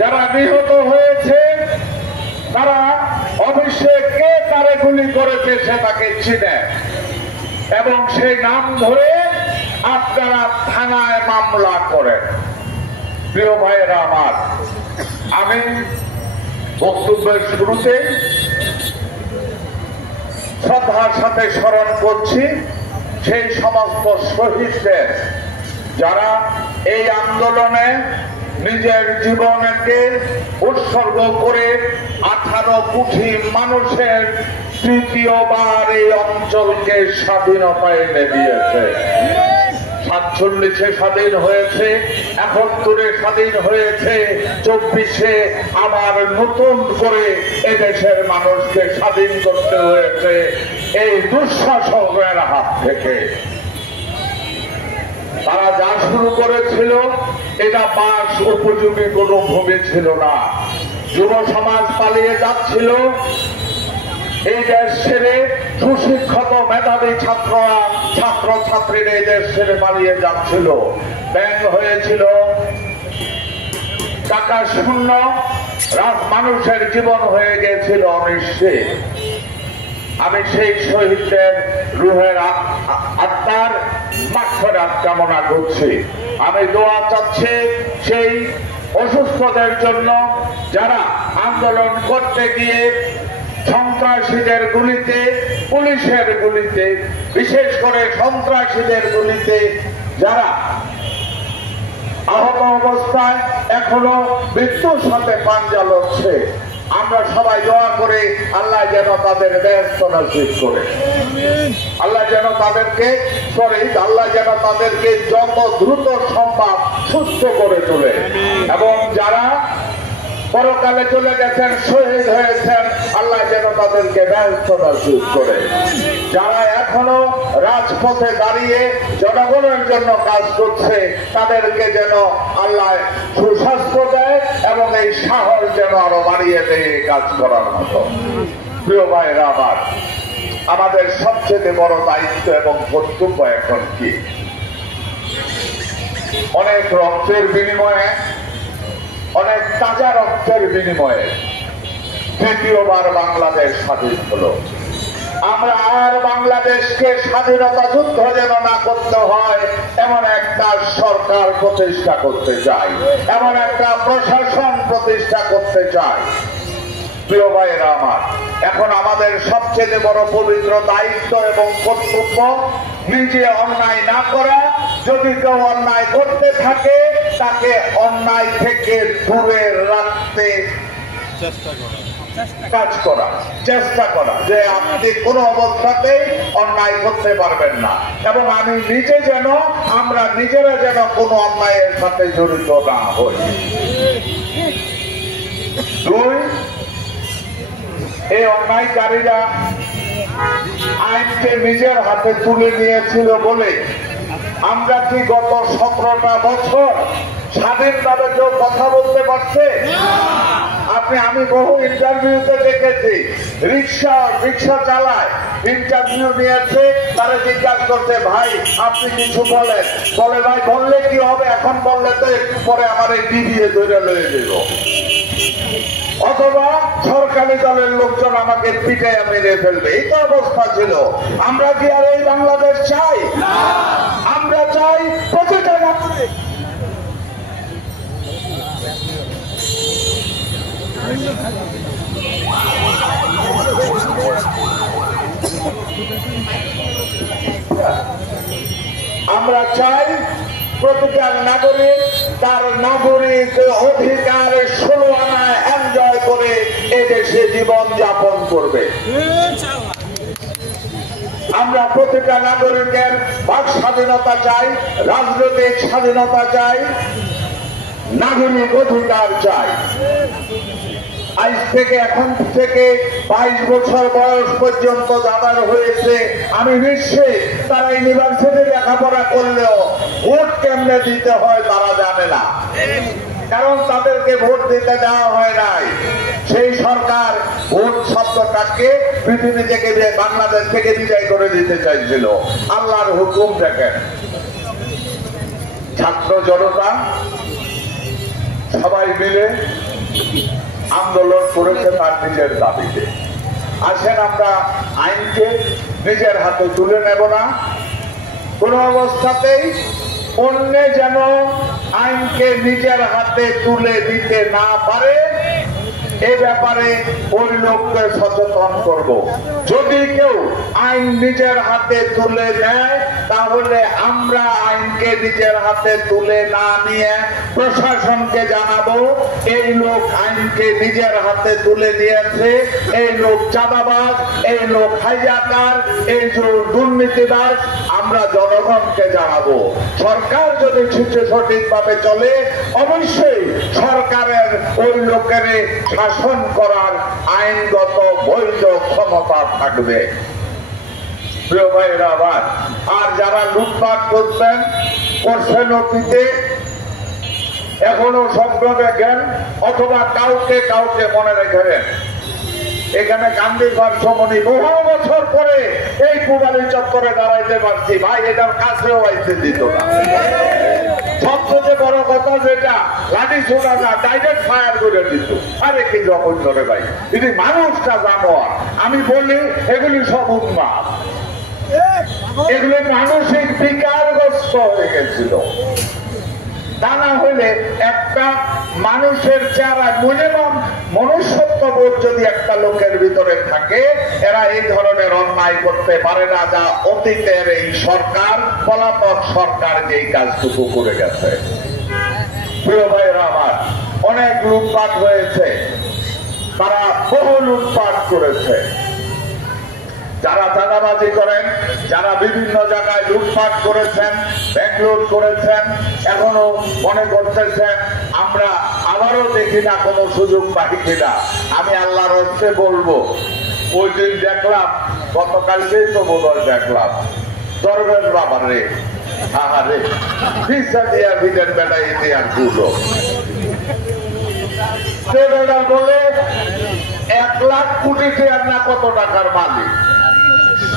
যারা নিহত হয়েছে তারা অফিসে কে তারে গুলি করেছে সে তাকে চিনে এবং সেই নাম ধরে আপনারা থানায় মামলা করেন। প্রিয় ভাইয়েরা আমার, আমি বক্তব্যের শুরুতে শ্রদ্ধার সাথে স্মরণ করছি সেই সমস্ত শহীদদের যারা এই আন্দোলনে নিজের জীবনকে উৎসর্গ করে 18 কোটি মানুষের তৃতীয়বার এই অঞ্চলকে স্বাধীনতা এনে দিয়েছে। 47-এ স্বাধীন হয়েছে, 71-এ স্বাধীন হয়েছে, 24-এ আবার নতুন করে এদেশের মানুষকে স্বাধীন করতে হয়েছে এই দুঃশাসকের হাত থেকে। তারা যা শুরু করেছিল এটা বাস উপযোগী কোনো ভূমি ছিল না। যুব সমাজ পালিয়ে যাচ্ছিল, এই দেশ ছেড়ে সুশিক্ষিত মেধাবী ছাত্ররা ছাত্রছাত্রীরা এই দেশ ছেড়ে পালিয়ে যাচ্ছিল। ব্যাংক হয়েছিল টাকা শূন্য, মানুষের জীবন হয়ে গেছিল অনিশ্চিত। আমি সেই শহীদদের রুহের আত্মার মাগফিরাত কামনা করছি। আমি দোয়া চাচ্ছি সেই অসুস্থদের জন্য যারা আন্দোলন করতে গিয়ে সন্ত্রাসীদের গুলিতে, পুলিশের গুলিতে, বিশেষ করে সন্ত্রাসীদের গুলিতে যারা আহত অবস্থায় এখনো মৃত্যুর সাথে পাঞ্জা লড়ছে, আমরা সবাই দোয়া করে আল্লাহ যেন তাদের ব্যস্ত নসিব করে, আল্লাহ যেন তাদেরকে যত দ্রুত সম্ভব সুস্থ করে তোলে এবং যারা পরকালে চলে গেছেন, শহীদ হয়েছেন, আল্লাহ যেন তাদেরকে ব্যস্ত নসিব করে। যারা এখনো রাজপথে দাঁড়িয়ে জনগণের জন্য কাজ করছে তাদেরকে যেন আল্লাহ সুস্বাস্থ্য দেয় এবং এই সাহস যেন আরো বাড়িয়ে দেয় কাজ করার মতো। প্রিয় ভাইরা আমার, আমাদের সবচেয়ে বড় দায়িত্ব এবং কর্তব্য এখন কি? অনেক রক্তের বিনিময়ে, অনেক তাজা রক্তের বিনিময়ে তৃতীয়বার বাংলাদেশ স্বাধীন হলো। আমরা আর বাংলাদেশকে স্বাধীনতা যুদ্ধ যেন না করতে হয় এমন একটা সরকার প্রতিষ্ঠা করতে চাই, এমন একটা প্রশাসন প্রতিষ্ঠা করতে চাই। প্রিয় ভাইয়েরা আমার, এখন আমাদের সবচেয়ে বড় পবিত্র দায়িত্ব এবং কর্তব্য নিজে অন্যায় না করা। যদি কেউ অন্যায় করতে থাকে তাকে অন্যায় থেকে দূরে রাখতে চেষ্টা করা যে আপনি কোনো অবস্থাতেই অন্যায় করতে পারবেন না, এবং আমি নিজে যেন, আমরা নিজেরা যেন কোনো অন্যায়ের সাথে জড়িত না হই। 2, এই অন্যায়কারীরা আইনকে নিজের হাতে তুলে নিয়েছিল বলে আমরা কি গত 17টা বছর স্বাধীনভাবে কেউ কথা বলতে পারছে? আমি বহু ইন্টারভিউতে দেখেছি, রিক্সা চালায়, ইন্টারভিউ নিয়েছে, তারা জিজ্ঞাসা করছে ভাই আপনি কিছু বলেন, বলে ভাই বললে কি হবে, এখন বললে তো একটু পরে আমার এই ডিবিএ ধরে লয়ে দেব, অথবা সরকারি দলের লোকজন আমাকে পিটাইয়া মেরে ফেলবে। এই তো অবস্থা ছিল। আমরা কি আর এই বাংলাদেশ চাই? আমরা চাই প্রতিটা নাগরিক আমরা চাই প্রতিটা নাগরিক তার নাগরিক অধিকার 16 আনায় এনজয় করে এদেশে জীবন যাপন করবে। আমরা প্রতিটা নাগরিকের বাক স্বাধীনতা চাই, রাজনৈতিক স্বাধীনতা চাই, নাগরিক অধিকার চাই। আজ থেকে, এখন থেকে 22 বছর বয়স পর্যন্ত যাদের হয়েছে, আমি নিশ্চিত তারা ইউনিভার্সিটি লেখাপড়া করলেও ভোট কেমনে দিতে হয় তারা জানে না, কারণ তাদেরকে ভোট দিতে দেওয়া হয় নাই। সেই সরকার ভোট শব্দটাকে পৃথিবী থেকে, বাংলাদেশ থেকে বিদায় করে দিতে চাইছিল। আল্লাহর হুকুম দেখেন, ছাত্র জনতা সবাই মিলে আন্দোলন করেছে তার নিজের দাবিতে। আসেন আমরা আইনকে নিজের হাতে তুলে নেব না, কোন অবস্থাতেই অন্য যেন আইনকে নিজের হাতে তুলে দিতে না পারে এ ব্যাপারে ওই লোককে সচেতন করব। যদি কেউ আইন নিজের হাতে তুলে নেয় তাহলে আমরা আইনকে নিজের হাতে তুলে না নিয়ে প্রশাসনকে জানাবো এই লোক আইনকে নিজের হাতে তুলে নিয়েছে, এই লোক চাঁদাবাজ, এই লোক হাইজাকার, এই দুর্নীতিবাজ। আমরা জনগণকে জানাবো। সরকার যদি সঠিকভাবে চলে অবশ্যই সরকারের ওই লোকের শাসন করার আইনগত বৈধ ক্ষমতা থাকবে। প্রিয় ভাইয়েরা আবার, আর যারা লুটপাট করছেন অতীতে, এখনো স্বপ্ন দেখেন অথবা কাউকে কাউকে মনে রেখেন। এখানে গান্ধীঘর সমনি বহু বছর পরে এই কুমারী চত্বরে দাঁড়াইতে পারছি, ভাই এটার কাছেও আইতে দিত না। সবচেয়ে বড় কথা যেটা, লাঠি ছোড়া না, ডাইরেক্ট ফায়ার করে দিত। আরে কি যখন ধরে ভাই, যদি মানুষটা জানোয়ার। আমি বলি এগুলি সব উন্মাদ, এগুলি মানসিক বিকারগ্রস্ত হয়ে গেছিল। তা না হলে একটা মানুষের চেহারা মিনিমাম মনুষ্যত্ববোধ যদি একটা লোকের ভিতরে থাকে, এরা এই ধরনের অন্যায় করতে পারে না, যা অতীতের এই সরকার, পলাতক সরকার যেই কাজটুকু করে গেছে। প্রিয় ভাইয়েরা আমার, অনেক লুটপাট হয়েছে, তারা বহু লুটপাট করেছে। যারা চাঁদাবাজি করেন, যারা বিভিন্ন জায়গায় লুটপাট করেছেন, ব্যাংক লুট করেছেন, এখনো মনে করতেছেন আমরা আবারও দেখি না কোনো সুযোগ পাই কিনা। আমি আল্লাহর হস্তে বলবো, ওই দিন দেখলাম, গতকালকেই তো বোধহয় দেখলাম, দরবেশ বাবার রে আহারে ভিসা দিয়া ভিটের বেটা এতে আর দুটো বলে 1 লাখ কোটি টাকার না কত টাকার মালিক,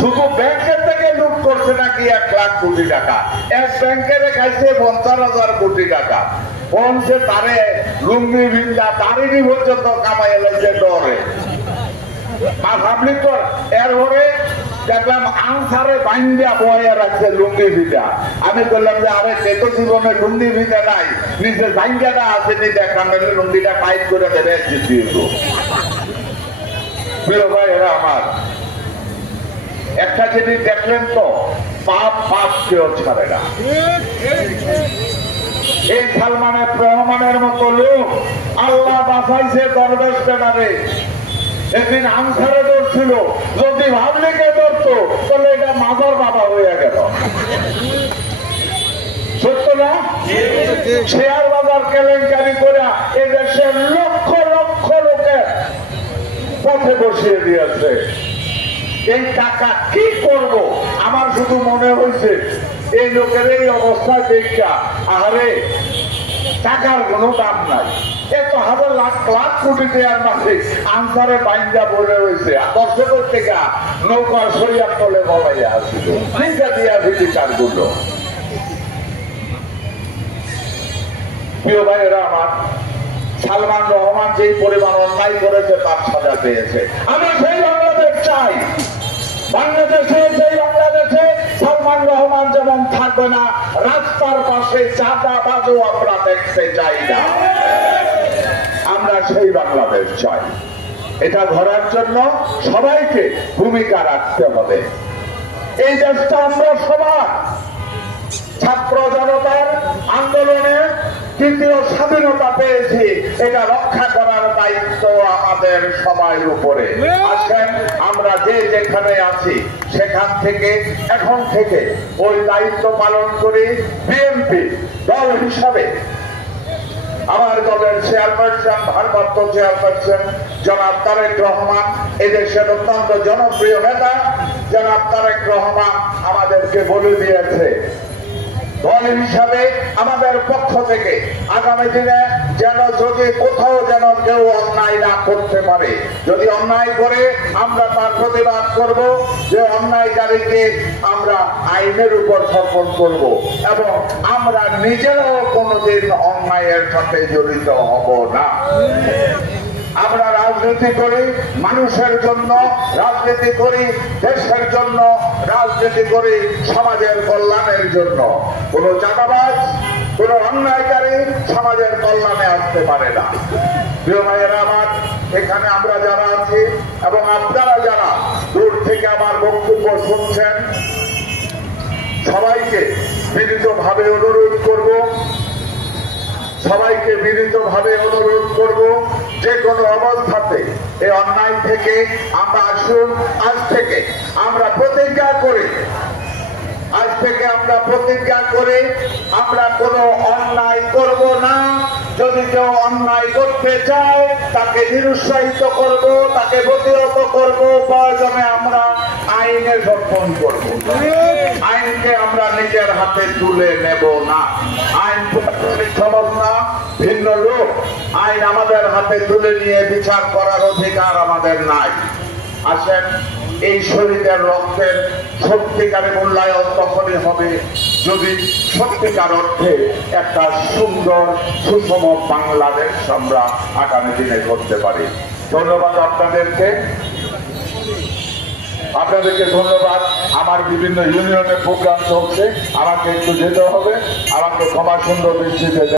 শুধু ব্যাংকের থেকে লুট করছে নাকি 1 লাখ কোটি টাকা। এক ব্যাংকে খাইছে 50,000 কোটি টাকা। বলছে তারে লুঙ্গি ভিন্দা তারিনি পর্যন্ত কামাই এলেছে ডরে। ভাবলি তো এরপরে দেখলাম আনসারে বাইন্দিয়া বয়া রাখছে লুঙ্গি ভিজা। আমি বললাম যে আরে সে তো জীবনে লুঙ্গি ভিজা নাই, নিজের বাইন্দিয়াটা আসেনি, দেখলাম লুঙ্গিটা টাইট করে দেবে। প্রিয় ভাই এরা আমার, একটা জিনিস দেখলেন তো, পাপ পাপ কেউ ছাড়ে না। এই সালমানের রহমানের মতো লোক আল্লাহ বাঁচাইছে দরবেশ বেনারে। একদিন আনসারে ধরছিল, যদি ভাবলিকে ধরতো তাহলে এটা মাজার বাবা হয়ে গেল। সত্য না? শেয়ার বাজার কেলেঙ্কারি করে এদেশের লক্ষ লক্ষ লোকের পথে বসিয়ে দিয়েছে। এই টাকা কি করব? আমার শুধু মনে হয়েছে এই লোকের এই অবস্থা দেখা, আরে টাকার কোনো দাম নাই। এত হাজার লাখ লাখ কোটি টাকার মাসে আনসারে বাইন্দা বলে রয়েছে, দর্শকের থেকে নৌকার সরিয়ার তলে বলাইয়া আসছিল দিয়া ভিটিকার গুলো। প্রিয় ভাইয়েরা আমার, সালমান রহমান যেই পরিমাণ অন্যায় করেছে তার সাজা পেয়েছে। আমরা সেই বাংলাদেশ চাই। বাংলাদেশে সেই বাংলাদেশে সালমান রহমান যেমন থাকবে না, রাস্তার পাশে চাঁদাবাজও আমরা দেখতে চাই না। আমরা সেই বাংলাদেশ চাই। এটা ধরার জন্য সবাইকে ভূমিকা রাখতে হবে। এই দেশটা আমরা সবার ছাত্র জনতার আন্দোলনে তৃতীয় স্বাধীনতা পেয়েছি, এটা রক্ষা করার দায়িত্ব আমাদের সবার উপরে। আসেন আমরা যে যেখানে আছি সেখান থেকে এখন থেকে ওই দায়িত্ব পালন করি। বিএনপি দল হিসাবে আমার দলের চেয়ারপারসন, ভারপ্রাপ্ত চেয়ারপারসন জনাব তারেক রহমান, এদেশের অত্যন্ত জনপ্রিয় নেতা জনাব তারেক রহমান আমাদেরকে বলে দিয়েছে, দল হিসাবে আমাদের পক্ষ থেকে আগামী দিনে যেন যদি কোথাও যেন কেউ অন্যায় না করতে পারে। যদি অন্যায় করে আমরা তার প্রতিবাদ করব, যে অন্যায়কারীকে আমরা আইনের উপর সমর্পণ করব এবং আমরা নিজেরাও কোনোদিন অন্যায়ের সাথে জড়িত হব না। আমরা রাজনীতি করি মানুষের জন্য, রাজনীতি করি দেশের জন্য, রাজনীতি করি সমাজের কল্যাণের জন্য। কোন চাঁদাবাজ, কোন অন্যায়কারী সমাজের কল্যাণে আসতে পারে না। প্রিয় ভাইয়েরা আমার, এখানে আমরা যারা আছি এবং আপনারা যারা দূর থেকে আমার বক্তব্য শুনছেন, সবাইকে বিনীতভাবে অনুরোধ করব, সবাইকে বিনীতভাবে অনুরোধ করব, যে কোনো অবস্থাতে এই অন্যায় থেকে আমরা আসুন, আজ থেকে আমরা প্রতিজ্ঞা করি, আজ থেকে আমরা প্রতিজ্ঞা করে আমরা কোনো অন্যায় করব না। যদি কেউ অন্যায় করতে চায় তাকে নিরুৎসাহিত করব, তাকে প্রতিহত করব, প্রয়োজনে আমরা আইনে সমর্পণ করব। আইনকে আমরা নিজের হাতে তুলে নেব না। আইন সমাজ না, ভিন্ন লোক। আইন আমাদের হাতে তুলে নিয়ে বিচার করার অধিকার আমাদের নাই। আসেন, এই শরীরের রক্তের সত্যিকারে মূল্যায়ন তখনই হবে যদি সত্যিকার অর্থে একটা সুন্দর সুষম বাংলাদেশ আমরা আগামী দিনে করতে পারি। ধন্যবাদ আপনাদেরকে, ধন্যবাদ। আমার বিভিন্ন ইউনিয়নের প্রোগ্রাম চলছে, আমাকে একটু যেতে হবে, আমাকে ক্ষমা সুন্দর দৃষ্টিতে